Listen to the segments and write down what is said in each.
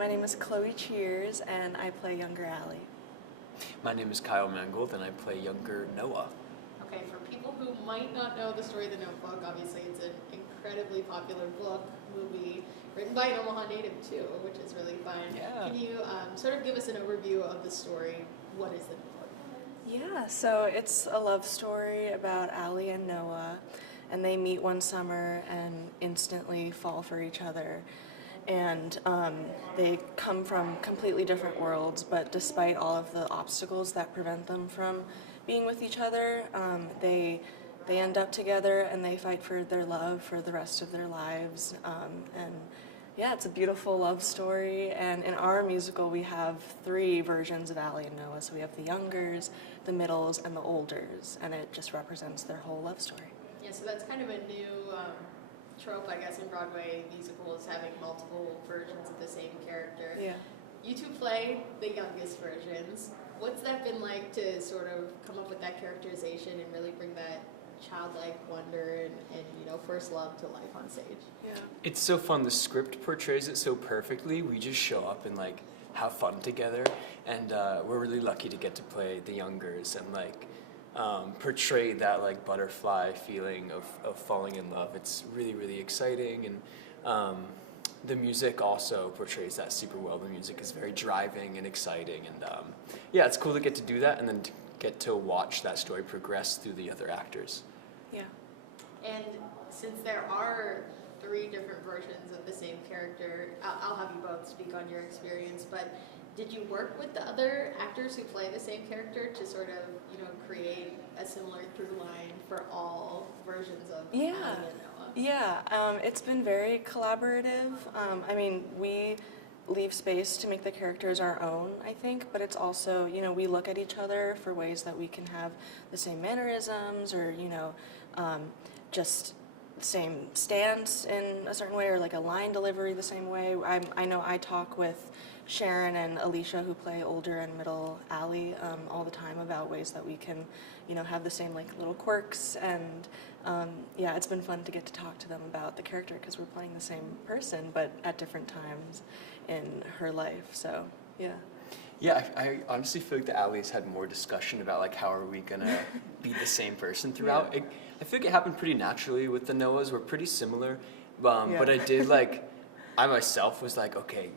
My name is Chloë Cheers, and I play younger Allie. My name is Kyle Mangold, and I play younger Noah. Okay, for people who might not know the story of The Notebook, obviously it's an incredibly popular book, movie, written by an Omaha native too, which is really fun. Yeah. Can you sort of give us an overview of the story? What is The Notebook? Yeah, so it's a love story about Allie and Noah, and they meet one summer and instantly fall for each other. And they come from completely different worlds, but despite all of the obstacles that prevent them from being with each other, they end up together and they fight for their love for the rest of their lives. And yeah, it's a beautiful love story. And in our musical, we have 3 versions of Allie and Noah. So we have the youngers, the middles, and the olders, and it just represents their whole love story. Yeah, so that's kind of a new trope, I guess, in Broadway musicals, having multiple versions of the same character. Yeah. You two play the youngest versions. What's that been like to sort of come up with that characterization and really bring that childlike wonder and first love to life on stage? Yeah. It's so fun. The script portrays it so perfectly. We just show up and have fun together, and we're really lucky to get to play the youngers and portray that butterfly feeling of falling in love. It's really, really exciting, and the music also portrays that super well. The music is very driving and exciting, and yeah, it's cool to get to do that and then to get to watch that story progress through the other actors. Yeah. And since there are 3 different versions of the same character, I'll have you both speak on your experience, but did you work with the other actors who play the same character to sort of, create a similar through line for all versions of Allie and Noah? Yeah, it's been very collaborative. We leave space to make the characters our own, I think, but it's also, we look at each other for ways that we can have the same mannerisms or, just same stance in a certain way or a line delivery the same way. I know I talk with Sharon and Alicia, who play older and middle Allie, all the time about ways that we can, have the same little quirks, and yeah, it's been fun to get to talk to them about the character because we're playing the same person but at different times in her life. So yeah. Yeah, I honestly feel like the Allie's had more discussion about how are we gonna be the same person throughout. Yeah. I feel like it happened pretty naturally with the Noahs. We're pretty similar, Yeah. but I did I myself was okay,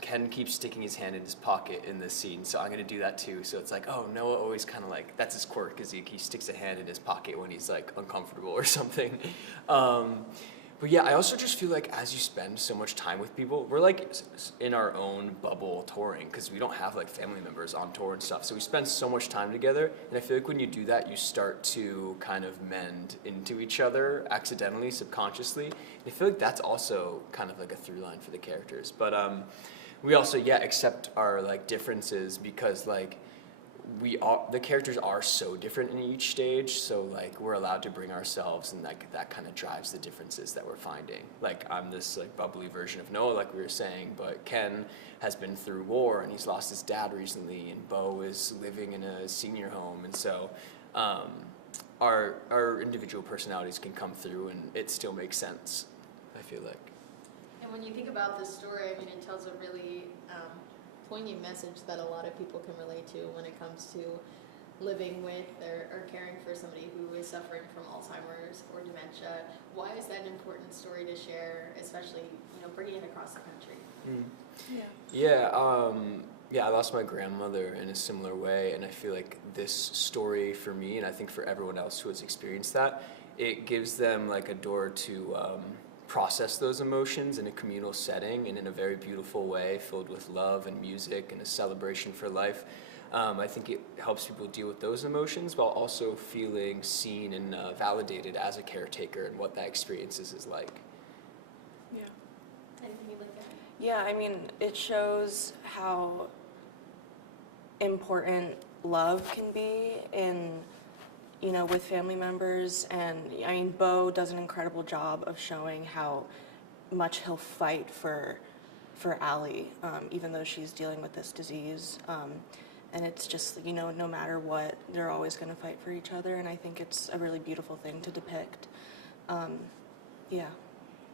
Ken keeps sticking his hand in his pocket in this scene, so I'm gonna do that too. So it's oh, Noah always kind of that's his quirk, is he sticks a hand in his pocket when he's uncomfortable or something. But yeah, I also just feel as you spend so much time with people, we're in our own bubble touring because we don't have family members on tour and stuff. So we spend so much time together, and I feel when you do that, you start to kind of mend into each other accidentally, subconsciously. And I feel that's also kind of a through line for the characters. But we also accept our differences because the characters are so different in each stage, so we're allowed to bring ourselves, and that kind of drives the differences that we're finding. I'm this bubbly version of Noah, we were saying, but Ken has been through war and he's lost his dad recently, and Bo is living in a senior home, and so our individual personalities can come through and it still makes sense, I feel like. And when you think about this story, it tells a really poignant message that a lot of people can relate to when it comes to living with or caring for somebody who is suffering from Alzheimer's or dementia. Why is that an important story to share, especially bringing it across the country? Yeah, I lost my grandmother in a similar way, and I feel this story for me, and I think for everyone else who has experienced that, it gives them a door to process those emotions in a communal setting and in a very beautiful way, filled with love and music and a celebration for life. I think it helps people deal with those emotions while also feeling seen and validated as a caretaker and what that experience is like. Yeah. Anything you'd like to add? Yeah, it shows how important love can be in with family members, and Bo does an incredible job of showing how much he'll fight for Allie, even though she's dealing with this disease. And it's just, no matter what, they're always going to fight for each other, and I think it's a really beautiful thing to depict. Yeah.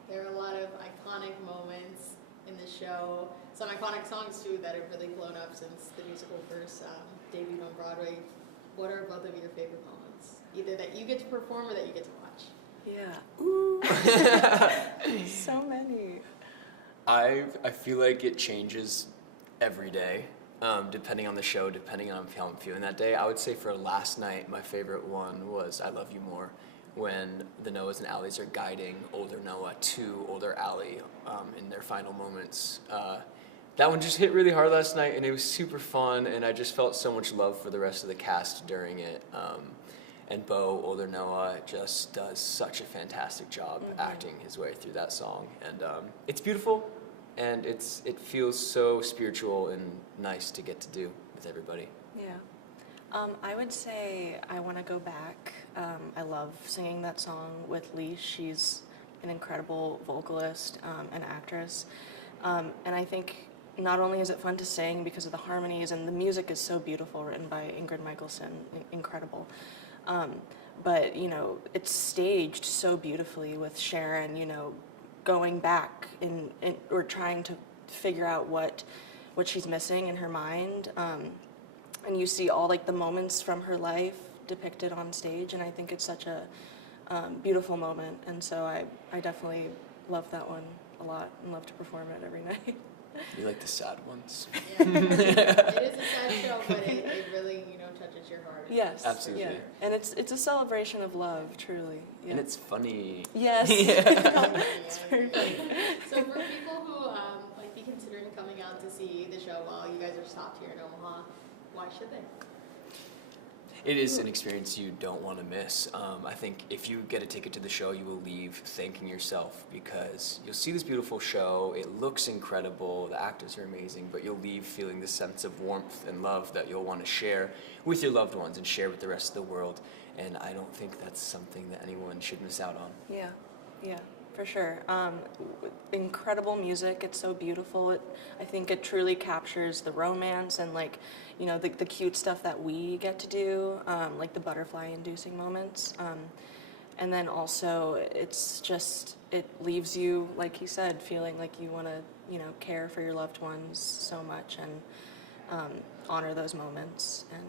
There are a lot of iconic moments in the show. Some iconic songs too that have really blown up since the musical first debuted on Broadway. What are both of your favorite moments? Either that you get to perform or that you get to watch? Yeah. Ooh. So many. I feel like it changes every day, depending on the show, depending on how I'm feeling that day. I would say for last night, my favorite one was "I Love You More," when the Noahs and Allies are guiding older Noah to older Allie in their final moments. That one just hit really hard last night, and it was super fun, and I just felt so much love for the rest of the cast during it. And Bo, older Noah, just does such a fantastic job acting his way through that song. And it's beautiful, and it feels so spiritual and nice to get to do with everybody. Yeah. I would say I Want to Go Back. I love singing that song with Lee. She's an incredible vocalist and actress. And I think not only is it fun to sing because of the harmonies, and the music is so beautiful, written by Ingrid Michaelson, incredible. But, you know, it's staged so beautifully with Sharon, you know, going back or trying to figure out what she's missing in her mind. And you see all, like, the moments from her life depicted on stage, and I think it's such a beautiful moment. And so I definitely love that one a lot and love to perform it every night. You like the sad ones? Yeah. It is a sad show, but it really, you know, touches your heart. Yes, Absolutely. yeah. And it's a celebration of love, truly. Yeah. And it's funny. Yes. Yeah. It's very funny. So for people who might be considering coming out to see the show while you guys are stopped here in Omaha, why should they? It is an experience you don't want to miss. I think if you get a ticket to the show, you will leave thanking yourself, because you'll see this beautiful show. It looks incredible. The actors are amazing, but you'll leave feeling this sense of warmth and love that you'll want to share with your loved ones and share with the rest of the world. And I don't think that's something that anyone should miss out on. Yeah, for sure. Incredible music. It's so beautiful. I think it truly captures the romance and, like, you know, the cute stuff that we get to do, like the butterfly-inducing moments. And then also, it's just, it leaves you, like he said, feeling like you want to, you know, care for your loved ones so much and honor those moments. And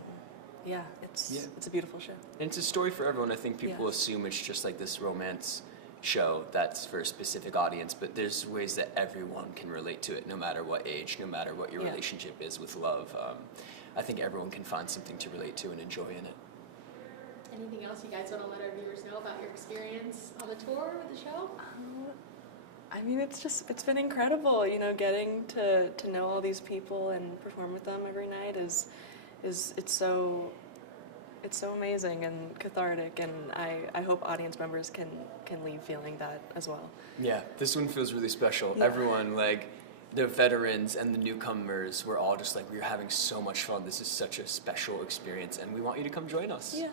yeah, it's a beautiful show. And it's a story for everyone. I think people Yes. assume it's just like this romance show that's for a specific audience, but there's ways that everyone can relate to it, no matter what age, no matter what your Yeah. relationship is with love. I think everyone can find something to relate to and enjoy in it. Anything else you guys want to let our viewers know about your experience on the tour with the show? I mean, it's been incredible, you know, getting to know all these people and perform with them every night is it's so amazing and cathartic, and I hope audience members can leave feeling that as well. Yeah, this one feels really special. Yeah. Everyone, like the veterans and the newcomers, we're all just like, we're having so much fun. This is such a special experience, and we want you to come join us. Yeah.